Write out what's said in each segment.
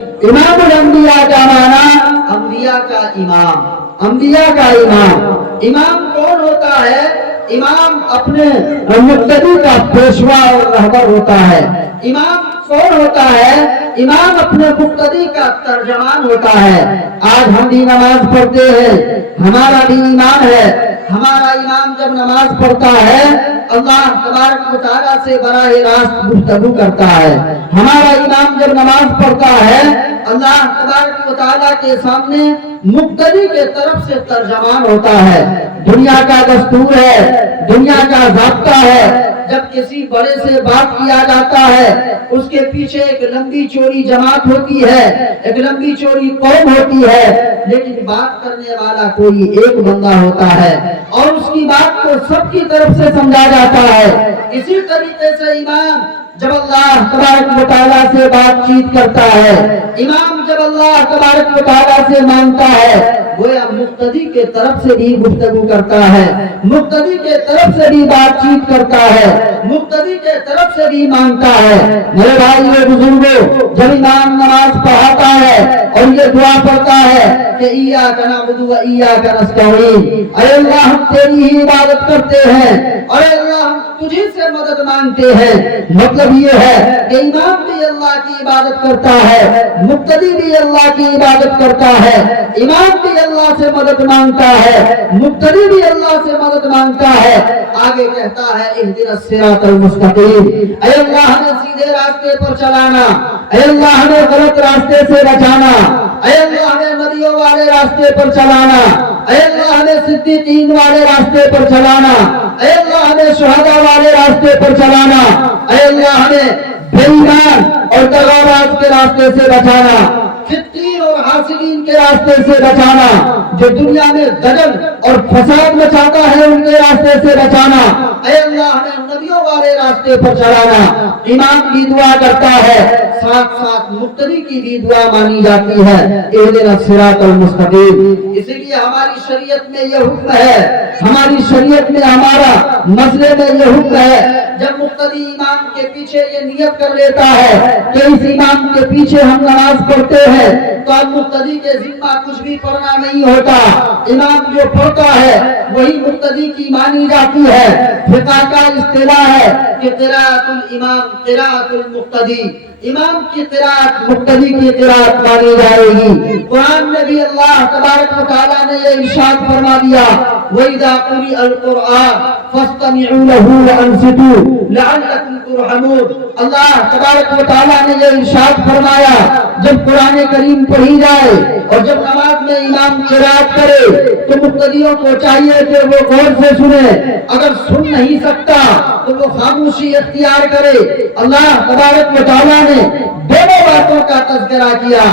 امام الانبیاء کا معنی انبیاء کا امام، انبیاء کا امام۔ امام کون ہوتا ہے؟ امام اپنے مقتدی کا پیشوا اور رہبر ہوتا ہے۔ امام کون ہوتا ہے؟ امام اپنے مقتدی کا ترجمان ہوتا ہے۔ آج ہم بھی نماز پڑھتے ہیں، ہمارا بھی امام ہے۔ ہمارا امام جب نماز پڑھتا ہے اللہ تبارک و تعالیٰ سے براہ راست گفتگو کرتا ہے۔ ہمارا امام جب نماز پڑھتا ہے اللہ تبارک و تعالیٰ کے سامنے مقتدی کے طرف سے ترجمان ہوتا ہے۔ دنیا کا دستور ہے، دنیا کا ضابطہ ہے، جب کسی بڑے سے بات کیا جاتا ہے اس کے پیچھے ایک لمبی چوڑی جماعت ہوتی ہے، ایک لمبی چوڑی قوم ہوتی ہے، لیکن بات کرنے والا کوئی ایک بندہ ہوتا ہے اور اس کی بات کو سب کی طرف سے سمجھا جاتا ہے۔ اسی طریقے سے امام جب اللہ تبارک و تعالیٰ سے بات چیت کرتا ہے، امام جب اللہ تبارک و تعالیٰ سے مانگتا ہے، گویا مقتدی کے طرف سے بھی گفتگو کرتا ہے، مقتدی کے طرف سے بھی بات چیت کرتا ہے، مقتدی کے طرف سے بھی مانگتا ہے۔ میرے بھائیو بزرگوں، جب امام نماز پڑھاتا ہے اور یہ دعا پڑھتا ہے کہ ایاک نعبد و ایاک نستعین، اے اللہ ہم تیری ہی عبادت کرتے ہیں، اور اے اللہ ہم تجھی سے مدد مانگتے ہیں، مطلب یہ ہے کہ امام بھی اللہ کی عبادت کرتا ہے، مقتدی بھی اللہ کی عبادت کرتا ہے، امام بھی اللہ سے مدد مانگتا ہے، مقتدی بھی اللہ سے مدد مانگتا ہے۔ آگے کہتا ہے اہدنا الصراط المستقیم، اے اللہ ہمیں سیدھے راستے پر چلانا، اے اللہ ہمیں غلط راستے سے بچانا، اے اللہ ہمیں نبیوں والے راستے پر چلانا، اے اللہ ہمیں صدیقین والے راستے پر چلانا، اے اللہ ہمیں شہداء والے راستے پر چلانا، اے اللہ ہمیں بے ایمان اور دغاباز کے راستے سے بچانا، فتین اور حاسدین کے راستے سے بچانا، جو دنیا میں دجل اور فساد مچاتا ہے ان کے راستے سے بچانا، اے اللہ ہمیں نبیوں والے راستے پر چلانا۔ امام بھی دعا کرتا ہے، ساتھ ساتھ مقتدی کی بھی دعا مانی جاتی ہے، اہدنا الصراط المستقیم۔ اسی لیے ہماری شریعت میں یہ حکم ہے، ہماری شریعت میں ہمارا مسئلے میں یہ حکم ہے، جب مقتدی امام کے پیچھے یہ نیت کر لیتا ہے کہ اس امام کے پیچھے ہم نماز پڑھتے ہیں تو اب مقتدی کے ذمہ کچھ بھی پڑھنا نہیں ہوتا، امام جو پڑھتا ہے وہی مقتدی کی مانی جاتی ہے۔ فقہ کا اصطلاح ہے کہ قراءۃ الامام قراءۃ المقتدی، امام کی قراءت مقتدی کی قراءت مانی جائے گی۔ قرآن میں بھی اللہ تبارک و تعالیٰ نے یہ ارشاد فرما دیا وَإِذَا قُرِئَ الْقُرْآنُ فَاسْتَمِعُوا لَهُ وَأَنصِتُوا لَعَلَّكُمْ تُرْحَمُونَ۔ اللہ تبارک و تعالیٰ نے یہ ارشاد فرمایا جب قرآن کریم پڑھی جائے اور جب نماز میں امام قرات کرے تو مقتدیوں کو چاہیے کہ وہ غور سے سنے، اگر سن نہیں سکتا تو وہ خاموشی اختیار کرے۔ اللہ تبارک و تعالیٰ نے دونوں باتوں کا تذکرہ کیا۔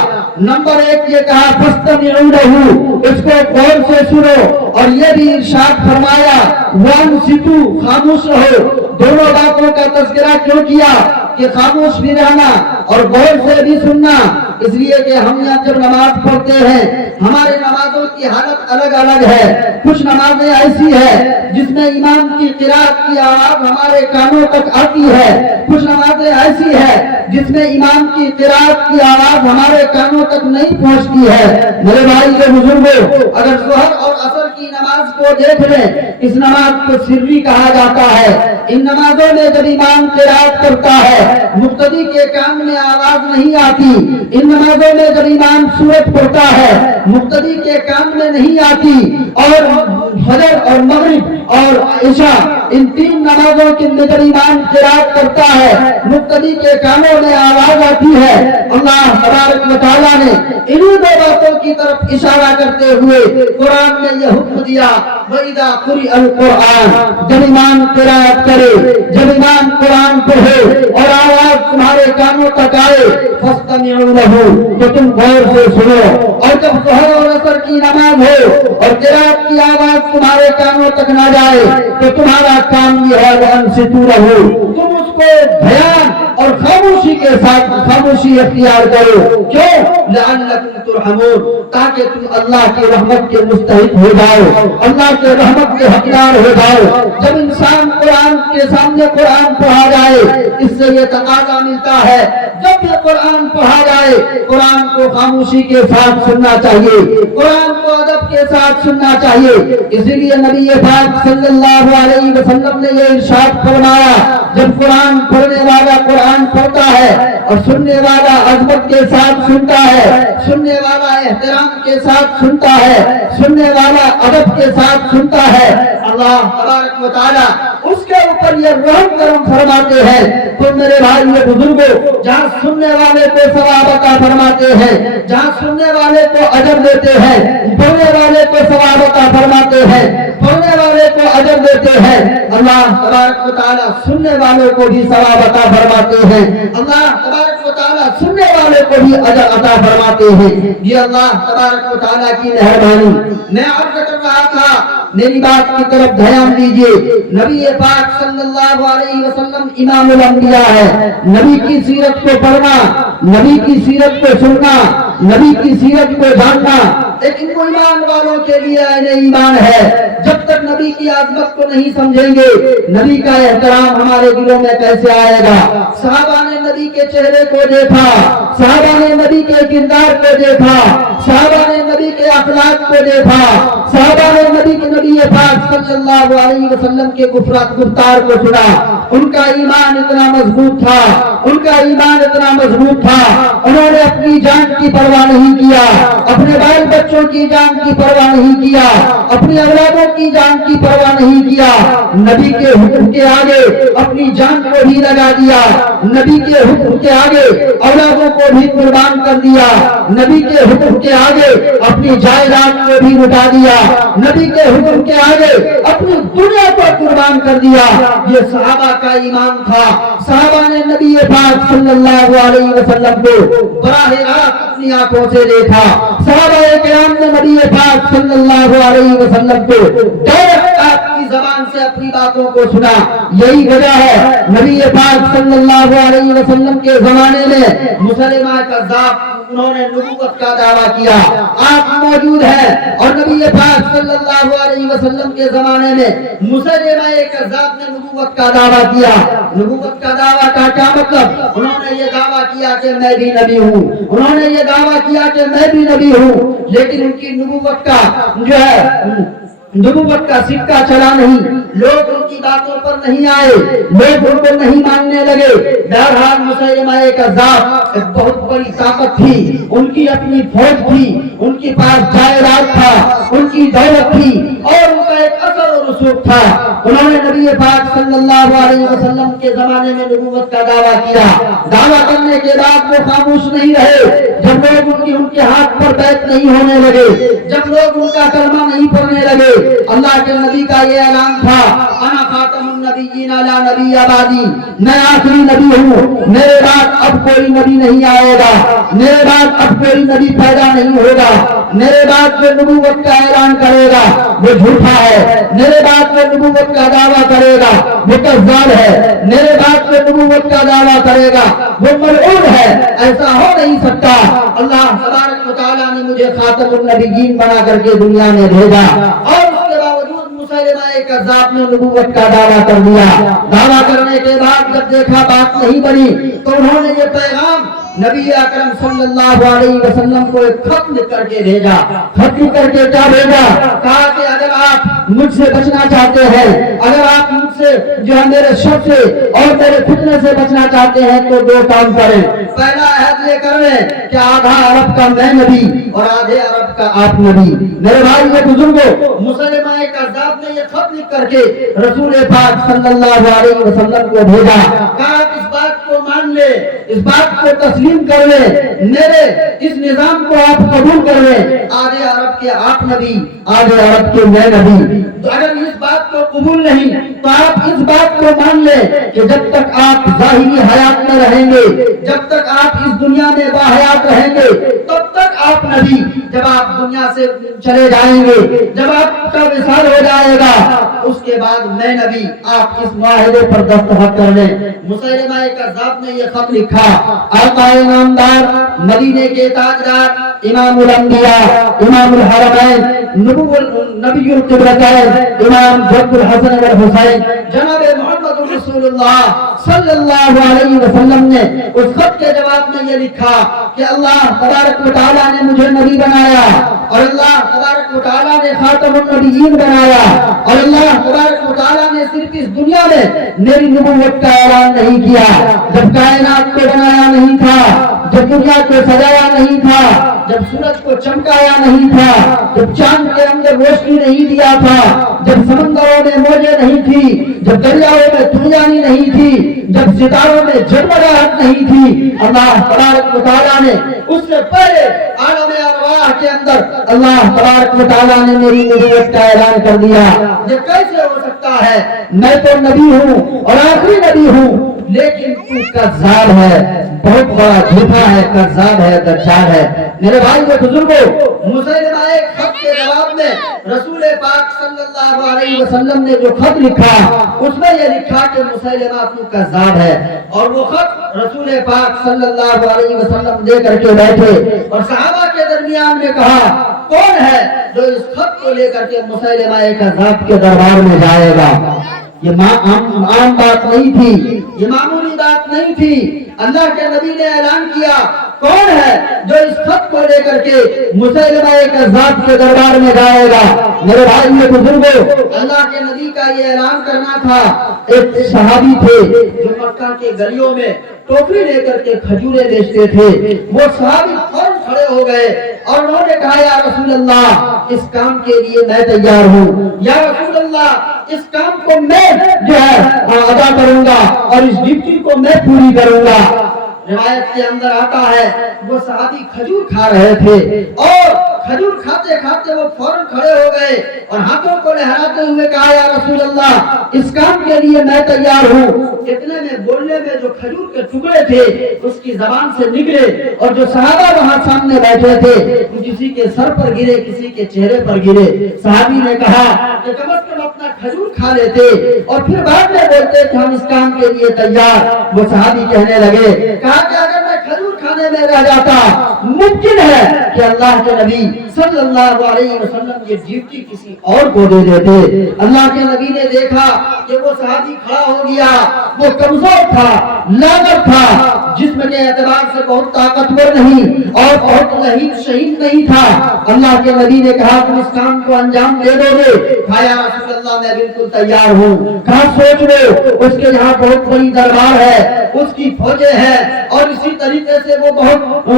نمبر ایک یہ کہا فَاسْتَمِعُوا لَهُ، اس کو غور سے سنو، اور یہ بھی ارشاد فرمایا وَأَنصِتُوا، خاموش رہو۔ دونوں باتوں کا تذکرہ کیوں کیا کہ خاموش بھی رہنا اور غور سے بھی سننا؟ اس لیے کہ ہم یہاں جب نماز پڑھتے ہیں ہمارے نمازوں کی حالت الگ الگ ہے۔ کچھ نمازیں ایسی ہے جس میں امام کی قرات کی آواز ہمارے کانوں تک آتی ہے، کچھ نمازیں ایسی ہے جس میں امام کی قرات کی آواز ہمارے کانوں تک نہیں پہنچتی ہے۔ میرے بھائی کے بزرگوں، اگر ظہر اور عصر کی نماز کو دیکھ لیں، اس نماز کو سری کہا جاتا ہے۔ ان نمازوں میں جب امام قرات کرتا ہے مقتدی کے کان میں آواز نہیں آتی، ان نمازوں میں جب امام سورت پڑھتا ہے مقتدی کے کان میں نہیں آتی، اور فجر اور مغرب اور عشاء ان تین نمازوں کے میں جب امام قرات کرتا ہے مقتدی کے کانوں میں آواز آتی ہے۔ اللہ تبارک و تعالیٰ نے انہی دو باتوں کی طرف اشارہ کرتے ہوئے قرآن میں یہ حکم دیا وَإِذَا قُرِئَ الْقُرْآنُ، جب امام قرات کرے، جب امام قرآن پڑھے اور آواز تمہارے کانوں تک آئے فَاسْتَمِعُوا لَهُ، تو تم غور سے سنو، اور جب ظہر اور عصر کی نماز ہو اور قرات کی آواز تمہارے کانوں تک نہ جائے تو تمہارا کام یہ ہے وَأَنصِتُوا لَهُ، تم اس کو دھیان اور خاموشی کے ساتھ خاموشی اختیار کرو. کیوں؟ لعلکم ترحمون، تاکہ تم اللہ کی رحمت کے مستحق ہو جاؤ، اللہ کے رحمت کے حقدار ہو جاؤ. جب انسان قرآن کے سامنے قرآن پڑھا جائے، اس سے یہ تقاضا ملتا ہے جب یہ قرآن پڑھا جائے قرآن کو خاموشی کے ساتھ سننا چاہیے، قرآن کو ادب کے ساتھ سننا چاہیے. اسی لیے نبی پاک صلی اللہ علیہ وسلم نے یہ ارشاد فرمایا، جب قرآن پڑھنے والا قرآن پڑھتا ہے اور سننے والا عظمت کے ساتھ سنتا ہے، سننے والا احترام کے ساتھ سنتا ہے، سننے والا ادب کے ساتھ سنتا ہے، اللہ تبارک و تعالی اس کے اوپر یہ رحم کرم فرماتے ہیں. تو میرے بھائی یہ بزرگوں، جہاں سننے والے کو ثواب عطا فرماتے ہیں، جہاں سننے والے کو اجر دیتے ہیں، پڑھنے والے کو ثواب عطا فرماتے ہیں، پڑھنے والے کو اجر دیتے ہیں، اللہ تبارک و تعالی سننے والوں کو بھی ثواب عطا فرماتے ہیں، اللہ تبارک و تعالی سننے والے کو بھی اجر عطا فرماتے ہیں. یہ اللہ تبارک و تعالی کی مہربانی. میں عرض کر رہا تھا، میری بات کی طرف دھیان دیجیے. نبی پاک صلی اللہ علیہ وسلم امام الانبیاء ہے. نبی کی سیرت کو پڑھنا، نبی کی سیرت کو سننا، نبی کی سیرت کو جاننا لیکن وہ ایمان والوں کے لیے عین ایمان ہے. جب تک نبی کی عظمت کو نہیں سمجھیں گے، نبی کا احترام ہمارے دلوں میں کیسے آئے گا؟ صحابہ نے نبی کے چہرے کو دیکھا، صحابہ نے نبی کے کردار کو دیکھا، صحابہ نے نبی کے اخلاق کو دیکھا، صحابہ نے نبی پاک صلی اللہ علیہ وسلم کے گفتار کو سنا. ان کا ایمان اتنا مضبوط تھا، ان کا ایمان اتنا مضبوط تھا، انہوں نے اپنی جان کی پرواہ نہیں کیا، اپنے بال بچوں کی جان کی پرواہ نہیں کیا، اپنی اولادوں کی جان کی پرواہ نہیں کیا. نبی کے حکم کے آگے اپنی جان کو بھی لگا دیا، نبی کے حکم کے آگے اولادوں کو بھی قربان کر دیا، نبی کے حکم کے آگے اپنی جائیداد کو بھی لٹا دیا، نبی کے حکم کے آگے اپنی دنیا کو قربان کر دیا. یہ صحابہ کا ایمان تھا. صحابہ نے نبی پاک صلی اللہ علیہ وسلم کو براہ راست اپنی آنکھوں سے دیکھا. صحابہ کرام نے نبی پاک صلی اللہ علیہ وسلم کو ڈائریکٹ آپ کی زبان سے اپنی باتوں کو سنا. یہی وجہ ہے نبی پاک صلی اللہ علیہ وسلم کے زمانے میں مسلمہ کذاب انہوں نے نبوت کا دعویٰ کیا. آپ موجود ہیں اور نبی پاک صلی اللہ علیہ وسلم کے زمانے میں مسلمہ کذاب نے نبوت کا دعویٰ کیا. نبوت کا دعویٰ کا کیا مطلب؟ انہوں نے یہ دعویٰ کیا کہ میں بھی نبی ہوں، انہوں نے یہ دعویٰ کیا کہ میں بھی نبی ہوں، لیکن ان کی نبوت کا جو ہے نبوت کا سکہ چلا نہیں. لوگ ان کی باتوں پر نہیں آئے، لوگ ان کو نہیں ماننے لگے. بہرحال مسلمہ کذاب ایک بہت بڑی طاقت تھی، ان کی اپنی فوج تھی، ان کے پاس جائیداد تھا، ان کی دولت تھی اور ان کا ایک اثر و رسوخ تھا. انہوں نے نبی پاک صلی اللہ علیہ وسلم کے زمانے میں نبوت کا دعویٰ کیا. دعویٰ کرنے کے بعد وہ خاموش نہیں رہے. جب لوگ ان کے ہاتھ پر بیعت نہیں ہونے لگے، جب لوگ ان کا کلمہ نہیں پڑھنے لگے، اللہ کے نبی کا یہ اعلان تھا، انا خاتم النبیین لا نبی بعدی، میں آخری نبی ہوں، میرے بعد اب کوئی نبی نہیں آئے گا، میرے بعد اب کوئی نبی پیدا نہیں ہوگا. میرے بعد جو نبوت کا اعلان کرے گا وہ جھوٹا ہے، میرے بعد جو نبوت کا دعویٰ کرے گا وہ کذاب ہے، میرے بعد جو نبوت کا دعویٰ کرے گا وہ ملعون ہے. ایسا ہو نہیں سکتا. اللہ تبارک و تعالیٰ نے مجھے خاتم النبیین بنا کر کے دنیا میں بھیجا اور اس کے باوجود مسلمہ کذاب نے نبوت کا دعویٰ کر دیا. دعویٰ کرنے کے بعد جب دیکھا بات نہیں بنی تو انہوں نے یہ پیغام نبی اکرم صلی اللہ علیہ وسلم کو ایک خط لکھ کر کے بھیجا. خط لکھ کر کے کیا بھیجا؟ کہا کہ اگر آپ مجھ سے بچنا چاہتے ہیں، اگر آپ مجھ سے جو ہے میرے شر سے اور میرے فتنے سے بچنا چاہتے ہیں تو دو کام کریں. پہلا عہد یہ کر لیں کہ آدھا عرب کا میں نبی اور آدھے عرب کا آپ نبی. میرے بھائی یہ بزرگوں، مسلمہ کذاب نے یہ خط لکھ کر کے رسول پاک صلی اللہ علیہ وسلم کو بھیجا. کہا اس بات کو مان لے، اس بات کو تسلیم کر لے، میرے اس نظام کو آپ قبول کر لیں. آدھے عرب کے آپ نبی، آدھے عرب کے میں نبی. تو اگر اس بات کو قبول نہیں تو آپ اس بات کو مان لیں کہ جب تک آپ ظاہری حیات میں رہیں گے، جب تک آپ اس دنیا میں باحیات رہیں گے، تب تک آپ نبی جب آپ دنیا سے چلے جائیں گے، جب آپ کا وصال ہو جائے گا، اس کے بعد میں نبی آپ اس معاہدے پر دستخط کر لیں۔ مسیلمہ کذاب نے یہ خط لکھا، آقا نامدار، مدینے کے تاجدار، امام الانبیاء، امام الحرمین، نبی القبلتین، امام جد الحسن والحسین، جناب محمد رسول اللہ صلی اللہ علیہ وسلم نے اس خط کے جواب میں یہ لکھا کہ اللہ تبارک و تعالیٰ نے مجھے نبی بنایا، اور اللہ تبارک و تعالیٰ نے خاتم النبیین بنایا، اور اللہ تبارک و تعالیٰ نے صرف اس دنیا میں میری نبوت کا اعلان نہیں کیا، جب کائنات کو بنایا نہیں تھا، جب دنیا کو سجایا نہیں تھا، جب سورج کو چمکایا نہیں تھا، جب چاند کے اندر روشنی نہیں دیا تھا، جب سمندروں میں موجیں نہیں تھی، جب دریاؤں میں طوفانی نہیں تھی، جب ستاروں میں جگمگاہٹ نہیں تھی، اللہ تبارک و تعالیٰ نے اس سے پہلے عالم ارواح کے اندر اللہ تبارک و تعالیٰ نے میری نبوت کا اعلان کر دیا۔ یہ کیسے ہو سکتا ہے؟ میں تو نبی ہوں اور آخری نبی ہوں، لیکن تو کذاب ہے، بہت بڑا جھوٹا ہے، کذاب ہے، دجال ہے۔ میرے بھائی و بزرگوں، مسیلمہ ایک خط کے جواب میں رسول پاک صلی اللہ علیہ وسلم نے جو خط لکھا، اس میں یہ لکھا کہ مسیلمہ تو کذاب ہے، اور وہ خط رسول پاک صلی اللہ علیہ وسلم دے کر کے بیٹھے اور صحابہ کے درمیان میں کہا کون ہے جو اس خط کو لے کر کے مسیلمہ کذاب کے دربار میں جائے گا؟ یہ عام بات نہیں تھی، یہ معمولی بات نہیں تھی۔ اللہ کے نبی نے اعلان کیا کون ہے جو اس خط کو لے کر کے مسیلمہ کذاب کے دربار میں جائے گا؟ میرے بھائی بزرگوں، اللہ کے نبی کا یہ اعلان کرنا تھا۔ ایک صحابی تھے جو مکہ کے گلیوں میں ٹوکری لے کر کے کھجوریں بیچتے تھے، وہ صحابی فوراً کھڑے ہو گئے اور انہوں نے کہا یا رسول اللہ اس کام کے لیے میں تیار ہوں، یا رسول اللہ اس کام کو میں جو ہے ادا کروں گا اور اس ڈیوٹی کو میں پوری کروں گا۔ روایت کے اندر آتا ہے وہ صحابی کھجور کھا رہے تھے اور کھجور کھاتے کھاتے وہ فوراً کھڑے ہو گئے اور ہاتھوں کو لہراتے ہوئے کہا یا رسول اللہ اس کام کے لیے میں تیار ہوں۔ اتنے میں بولنے میں جو کھجور کے ٹکڑے تھے اس کی زبان سے نکلے اور جو صحابہ وہاں سامنے بیٹھے تھے کسی کے سر پر گرے، کسی کے چہرے پر گرے۔ صحابی نے کہا کہ کم از کم اپنا کھجور کھا لیتے اور پھر بعد میں بولتے کہ ہم اس کام کے لیے تیار۔ وہ صحابی کہنے لگے کہا کہ اگر میں کھجور کھانے میں رہ جاتا ممکن ہے کہ اللہ کے نبی صلی اللہ علیہ وسلم یہ ڈیوٹی کسی اور کو دے دیتے۔ اللہ کے نبی نے دیکھا کہ وہ صحابی کھڑا ہو گیا، وہ کمزور تھا، لاغر تھا، جسم کے اعتبار سے بہت طاقتور نہیں اور بہت لہیب شہید نہیں تھا۔ اللہ کے نبی نے کہا تم اس کام کو انجام دے دو گے؟ کہا یا رسول اللہ میں بالکل تیار ہوں۔ کہا سوچ لو اس کے یہاں بہت بڑی دربار ہے، اس کی فوجیں ہیں اور اسی طریقے سے وہ بہت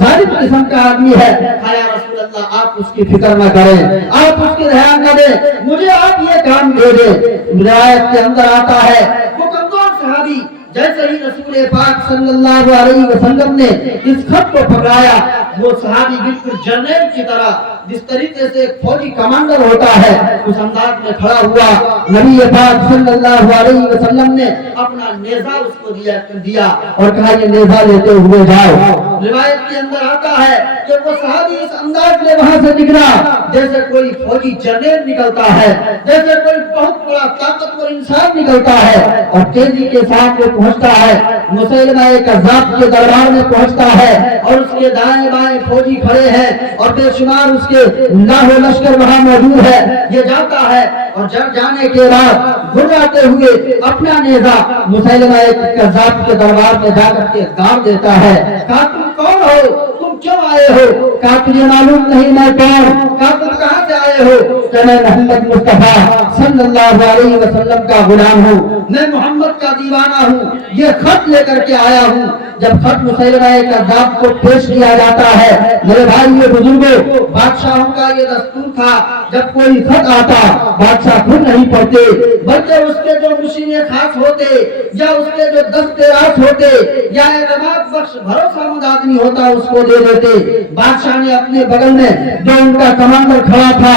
ظالم قسم کا آدمی ہے۔ کہا یا رسول اللہ آپ اس کی فکر نہ کریں، آپ اس کی دھیان نہ دیں، مجھے آپ یہ کام دے دیں۔ روایت کے اندر آتا ہے وہ کمزور صحابی جیسے ہی رسول پاک صلی اللہ علیہ وسلم نے اس خط کو پکڑایا، وہ صحابی بالکل جنرل کی طرح جس طریقے سے ایک فوجی کمانڈر ہوتا ہے اس انداز میں کھڑا ہوا۔ نبی پاک صلی اللہ علیہ وسلم نے اپنا نیزہ اس کو دیا اور کہا یہ نیزہ لیتے ہوئے جاؤ۔ روایت کے اندر آتا ہے کہ وہ صحابی اس انداز میں وہاں سے نکلا جیسے کوئی فوجی جنرل نکلتا ہے، جیسے کوئی بہت بڑا طاقتور انسان نکلتا ہے، اور تیزی کے ساتھ وہ پہنچتا ہے مسیلمہ کذاب کے دربار میں پہنچتا ہے اور اس کے دائیں بائیں فوجی کھڑے ہیں اور بے شمار اس کے لاکھوں لشکر وہاں موجود ہے۔ یہ جاتا ہے اور جانے کے بعد گھراتے ہوئے اپنا نیزہ مسیلمہ کذاب کے دربار میں جا کر کے گاڑ دیتا ہے۔ کہا تم کون ہو؟ تم کیوں آئے ہو؟ کہا تجھے معلوم نہیں میں کون؟ کہا تم کہاں سے آئے ہو؟ کہ میں محمد مصطفیٰ صلی اللہ علیہ وسلم کا غلام ہوں، میں محمد کا دیوانہ ہوں، یہ خط لے کر کے آیا ہوں۔ جب خط مسیلمہ کذاب کو پیش کیا جاتا ہے میرے بھائیو بزرگوں، بادشاہوں کا یہ دستور تھا جب کوئی خط آتا بادشاہ خود نہیں پڑھتے بلکہ اس کے جو مشیر خاص ہوتے یا اس کے جو دست راست ہوتے یا اعتماد بخش بھروسہ مند آدمی ہوتا اس کو دے دیتے۔ بادشاہ نے اپنے بغل میں جو ان کا کمانڈر کھڑا تھا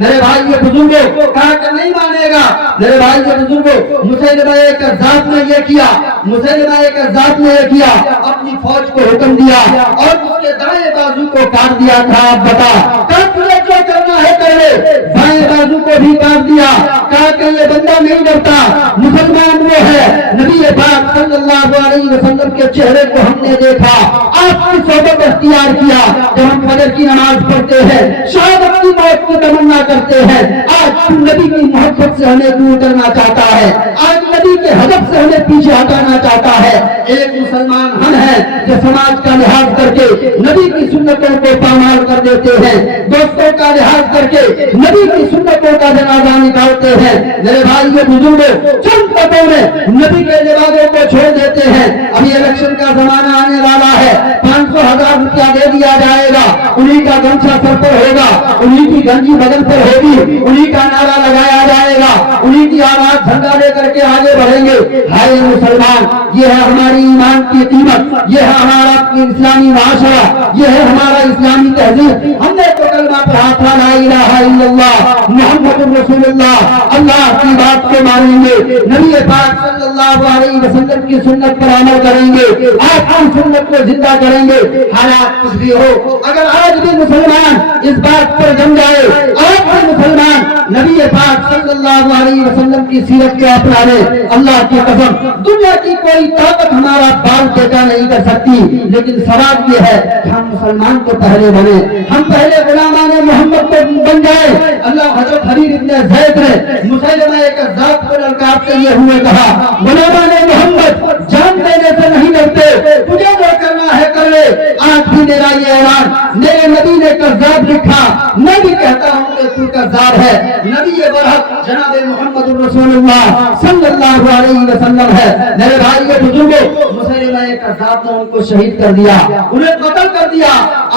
میرے بھائی یہ بزرگوں کہا کہ نہیں مانے گا۔ میرے بھائی یہ بزرگوں مسیلمہ کذاب نے یہ کیا، مسیلمہ کذاب نے یہ کیا، اپنی فوج کو حکم دیا اور اس کے دائیں بازو کو کاٹ دیا تھا۔ آپ بتا تجھے جو کرنا ہے کر لے، بائیں بازو کو بھی کاٹ دیا۔ کہا کہ یہ بندہ نہیں ڈرتا، مسلمان وہ ہے۔ نبی پاک صلی اللہ علیہ وسلم کے چہرے کو ہم نے دیکھا، آپ کی صحبت اختیار کیا۔ جب ہم فجر کی نماز پڑھتے ہیں، شہادت کی موت کی تمنا کرتے ہیں، آج نبی کی محبت سے ہمیں دور کرنا چاہتا ہے، آج نبی کے ہدف سے ہمیں پیچھے ہٹانا چاہتا ہے۔ ایک مسلمان ہم ہیں جو سماج کا لحاظ کر کے نبی کی سنتوں کو پامال کر دیتے ہیں، دوستوں کا لحاظ کر کے نبی کی سنتوں کا جنازہ نکالتے ہیں۔ میرے بھائی یہ بزرگ چند پتوں میں نبی کے لباسوں کو چھوڑ دیتے ہیں۔ ابھی الیکشن کا زمانہ آنے والا ہے، 500,000 روپیہ دے دیا جائے گا، انہی کا گمچھا سر پر ہوگا، انہی کی گنجی بدن پر ہوگی، انہی کا نعرہ لگایا جائے گا، انہی کی آواز جھنڈا لے کر کے آگے بڑھیں گے۔ ہائے مسلمان، یہ ہے ہماری ایمان کی قیمت، یہ ہے ہمارا اسلامی معاشرہ، یہ ہے ہمارا اسلامی تہذیب۔ ہم نے تو کلمہ پڑھا تھا لا الہ الا اللہ محمد رسول اللہ، اللہ کی بات کو مانیں گے، نبی پاک صلی اللہ علیہ وسلم کی سنت پر عمل کریں گے، آپ کی سنت کو زندہ کریں گے۔ حالات کچھ بھی ہو، اگر آج بھی مسلمان اس بات پر جم جائے، آج بھی مسلمان نبی پاک صلی اللہ علیہ وسلم کی سیرت کو اپنا لے، اللہ کی قسم دنیا کی کوئی طاقت ہمارا بال بیٹا نہیں کر سکتی۔ لیکن سوال یہ ہے کہ ہم مسلمان کو پہلے بنے، ہم پہلے غلامان محمد کو بن جائے۔ اللہ حضرت حبیب ابن زید نے مسیلمہ کذاب کو للکار سے یہ ہوئے کہا، غلامان محمد جان دینے سے نہیں ڈرتے، تجھے جو کرنا ہے کر لے۔ آج بھی میرا یہ اعلان، میرے نبی نے کذاب لکھا، میں بھی کہتا ہوں کہ تو کذاب ہے۔ نبی برحق جناب محمد رسول اللہ صلی اللہ علیہ وسلم ہے۔ میرے بھائی یہ بزرگوں مسیلمہ کذاب نے ان کو شہید کر دیا، انہیں قتل کر دیا۔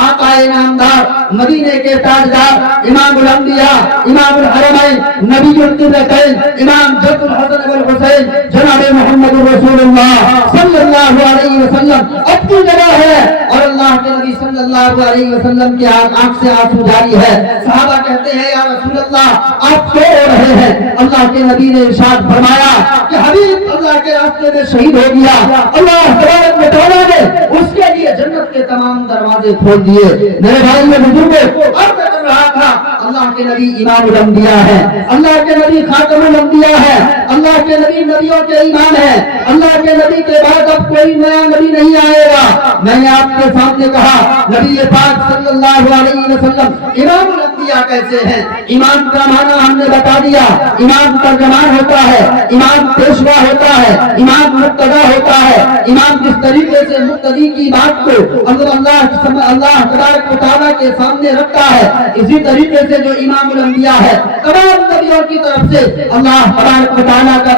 آقا انعامدار مدینے کے تاجدار امام الانبیاء امام الحرمین نبی القبلتین امام جد الحسن والحسین جناب محمد رسول اللہ صلی اللہ علیہ وسلم اپنی جگہ ہے اور اللہ کے نبی صلی اللہ علیہ وسلم کی آنکھ سے آنسو جاری ہے۔ صحابہ کہتے ہیں یا رسول اللہ آپ کیوں رو رہے ہیں؟ اللہ کے نبی نے ارشاد فرمایا کہ حبیب اللہ کے راستے میں شہید ہو گیا، اللہ تبارک و تعالیٰ نے اس کے لیے جنت کے تمام دروازے کھول دیے۔ میرے بھائی میں بزرگوں عرض کر رہا تھا، اللہ کے نبی امام الانبیاء ہے، اللہ کے نبی خاتم الانبیاء ہے، اللہ کے نبی نبیوں کے امام ہے، اللہ کے نبی کے بعد اب کوئی نیا نبی نہیں آئے گا۔ میں نے آپ کے سامنے کہا نبی پاک صلی اللہ علیہ وسلم امام الانبیاء کیسے ہیں؟ امام کا معنی ہم نے بتا دیا، امام ترجمان ہوتا ہے، امام پیشوا ہوتا ہے، امام مقتدا ہوتا ہے۔ امام جس طریقے سے مقتدی کی بات کو اللہ تبارک و تعالیٰ کے سامنے رکھتا ہے، اسی طریقے سے جو امام الانبیاء ہے تمام نبیوں کی طرف سے اللہ تبارک و تعالیٰ کا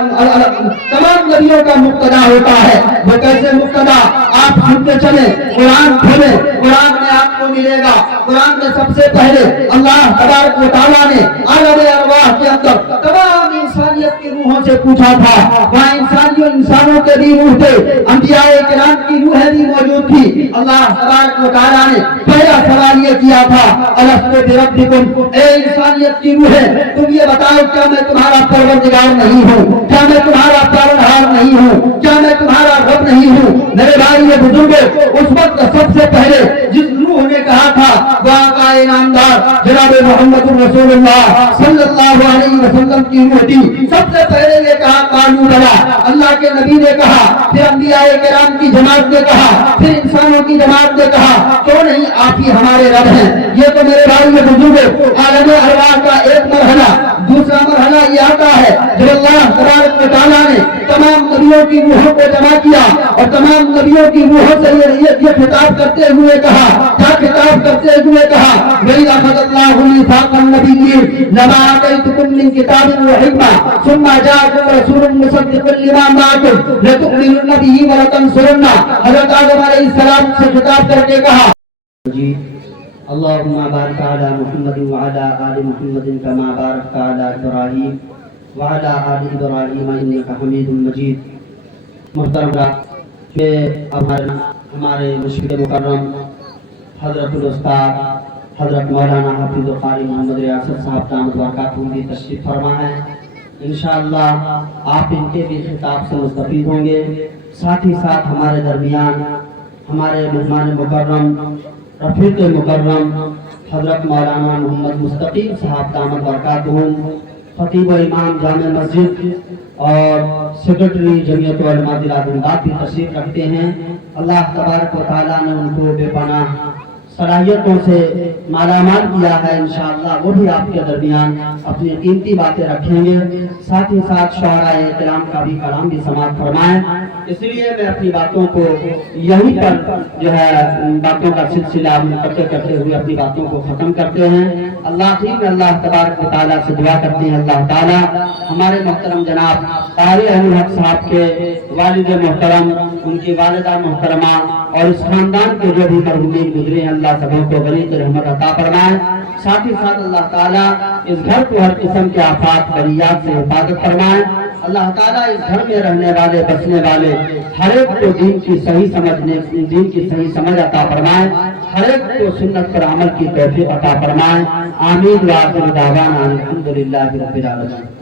تمام نبیوں کا مقتدا ہوتا ہے۔ وہ کیسے مقتدا؟ آپ سنتے چلیں، قرآن کھولیں، قرآن میں آپ کو ملے گا۔ قرآن میں سب سے پہلے اللہ تبارک و تعالیٰ نے عالم ارواح کے اندر تمام انسانیت کی روحوں سے پوچھا تھا، وہاں انسانوں کے بھی روح تھے، انبیاء کرام کی روحیں بھی موجود تھی۔ اللہ تبارک و تعالیٰ نے پہلا سوال یہ کیا تھا الست بربکم، اے انسانیت کی روحیں تم یہ بتاؤ کیا میں تمہارا پروردگار نہیں ہوں؟ کیا میں تمہارا پالنہار نہیں ہوں؟ کیا میں تمہارا رب نہیں ہوں؟ میرے بھائی یہ بزرگوں اس وقت سب سے پہلے جس روح نے کہا تھا وہ آقا انعامدار جناب محمد رسول اللہ صلی اللہ علیہ وسلم کی روح تھی۔ سب سے پہلے یہ کہا قالوا بلا، اللہ کے نبی نے کہا، پھر انبیاء کرام کی جماعت نے کہا، پھر انسانوں کی جماعت نے کہا کیوں نہیں آپ ہی ہمارے رب ہیں۔ یہ تو میرے بھائی یہ بزرگوں عالم ارواح کا ایک مرحلہ۔ دوسرا مرحلہ یہ آتا ہے جب اللہ تبارک و تعالیٰ نے تمام نبیوں کی روحوں کو جمع کیا اور تمام نبیوں کی روحوں سے یہ خطاب کرتے ہوئے کہا، کیا خطاب کرتے ہوئے کہا، وَإِذْ أَخَذَ اللَّهُ مِيثَاقَ النَّبِيِّينَ لَمَا آتَيْتُكُم مِّن كِتَابٍ وَحِكْمَةٍ ثُمَّ جَاءَكُمْ رَسُولٌ مُّصَدِّقٌ لِّمَا مَعَكُمْ لَتُؤْمِنُنَّ بِهِ وَلَتَنصُرُنَّهُ۔ حضرت آدم علیہ السلام سے خطاب کر کے کہا اللهم بارك على محمد وعلى آل محمد كما باركت على إبراهيم وعلى آل إبراهيم إنك حميد مجيد۔ محترم ہمارے مشفق مکرم حضرت الاستاذ حضرت مولانا حافظ قاری محمد ریاست صاحب دامت برکاتہ بھی تشریف فرما ہے. انشاءاللہ آپ ان کے بھی خطاب سے مستفید ہوں گے. ساتھ ہی ساتھ ہمارے درمیان ہمارے مہمان مکرم رفیق مکرم حضرت مولانا محمد مستقیم صاحب دامت برکاتہ خطیب و امام جامع مسجد اور سیکرٹری جمعیت علماء ضلع دھنباد بھی تشریف رکھتے ہیں. اللہ تبارک و تعالیٰ نے ان کو بے پناہ صلاحیتوں سے مالا مال کیا ہے. انشاءاللہ وہ بھی آپ کے درمیان اپنی قیمتی باتیں رکھیں گے. ساتھ ہی ساتھ شعراء کرام کا بھی کلام بھی سماعت فرمائیں. اس لیے میں اپنی باتوں کو یہیں پر جو ہے باتوں کا سلسلہ کرتے کرتے ہوئے اپنی باتوں کو ختم کرتے ہیں. اللہ تبارک و تعالیٰ سے دعا کرتے ہیں اللہ تعالیٰ ہمارے محترم جناب قاری احمد حق صاحب کے والد محترم، ان کی والدہ محترمہ اور اس خاندان کے جو بھی مرحومین گزرے ہیں، اللہ سبوں کو غنی رحمت عطا فرمائے. ساتھ ہی ساتھ اللہ تعالیٰ اس گھر کو ہر قسم کے آفات بلیات سے حفاظت فرمائے. اللہ تعالیٰ اس گھر میں رہنے والے بسنے والے ہر ایک کو دین کی صحیح سمجھ عطا فرمائے. ہر ایک کو سنت پر عمل کی توفیق عطا فرمائے. آمین. وآخر دعوانا الحمدللہ رب العالمین.